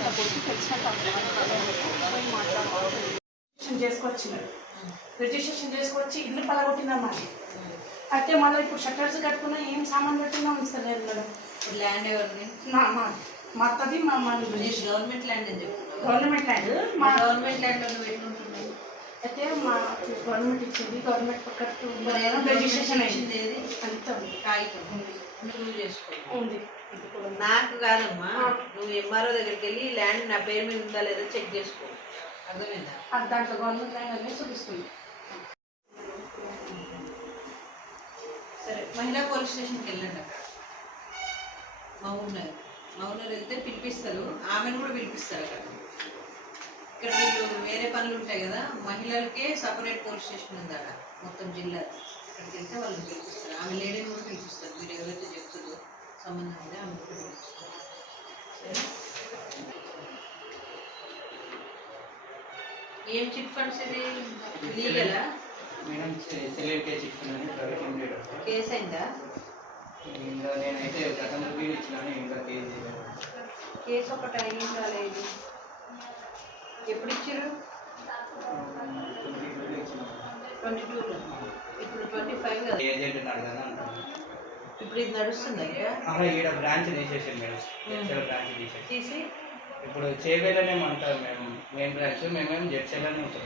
నా కొడుకు ఖచ్చితంగా పోయి మాట్లాడుకోవాలి. రిజిస్ట్రేషన్ చేసుకొచ్చి ఇల్లు పలగొట్టిందమ్మా. అయితే మళ్ళీ ఇప్పుడు షట్టర్స్ కట్టుకున్నా ఏం సామాన్ పెట్టినా ఉంచలేదు మేడం. ల్యాండ్ ఎవరిని? మా అత్తది మా గవర్నమెంట్ ల్యాండ్ అని చెప్పి. గవర్నమెంట్ ల్యాండ్ మా గవర్నమెంట్ ల్యాండ్ పెట్టుకుంటున్నాను. అయితే మా గవర్నమెంట్ ఇచ్చింది. గవర్నమెంట్ పక్కకు రిజిస్ట్రేషన్ అయింది. ఏది అంత కాగితం నువ్వు చేసుకో ఉంది. నాకు కాదమ్మా, నువ్వు ఎంఆర్ఓ దగ్గరికి వెళ్ళి ల్యాండ్ నా పేరు మీద ఉందా లేదా చెక్ చేసుకో. అర్థమైందా? దాంట్లో గవర్నమెంట్ ల్యాండ్ అనేది చూపిస్తుంది. సరే, మహిళా పోలీస్ స్టేషన్కి వెళ్ళండి. అక్కడ మౌనర్ వెళ్తే పిలిపిస్తారు, ఆమెను కూడా పిలిపిస్తారు. అక్కడ ఇక్కడ వీళ్ళు వేరే పనులు ఉంటాయి కదా, మహిళలకే సపరేట్ పోలీస్ స్టేషన్ ఉంది అక్కడ మొత్తం జిల్లా. అక్కడికి వెళ్తే వాళ్ళని పిలిపిస్తారు. ఆమె లేడీని కూడా పిలిపిస్తారు. మీరు ఎవరైతే చెప్తుందో సంబంధం ఉంది ఆమె కూడా పిలిపిస్తారు. సరే, ఏం చిట్ ఫండ్స్ ఇది? లీగలా మేడం? కేసు అయిందా? ఇంకా నేనైతే గతంలో వీలు ఇచ్చినాను, ఇంకా కేసు ఒక టైం రాలేదు. ఎప్పుడు ఇచ్చారు? 22లో. ఇప్పుడు 25 కదా. ఏజెంట్ ఉన్నాడు కదా అంటాను. ఇప్పుడు ఇది నడుస్తుందా? ఈడ బ్రాంచ్ తీసేసాను మేడం. బ్రాంచ్ తీసి ఇప్పుడు చేవేలనే అంటారు మేడం. మెయిన్ బ్రాంచ్ మేమేం జడ్చర్లోనే ఉంటాం.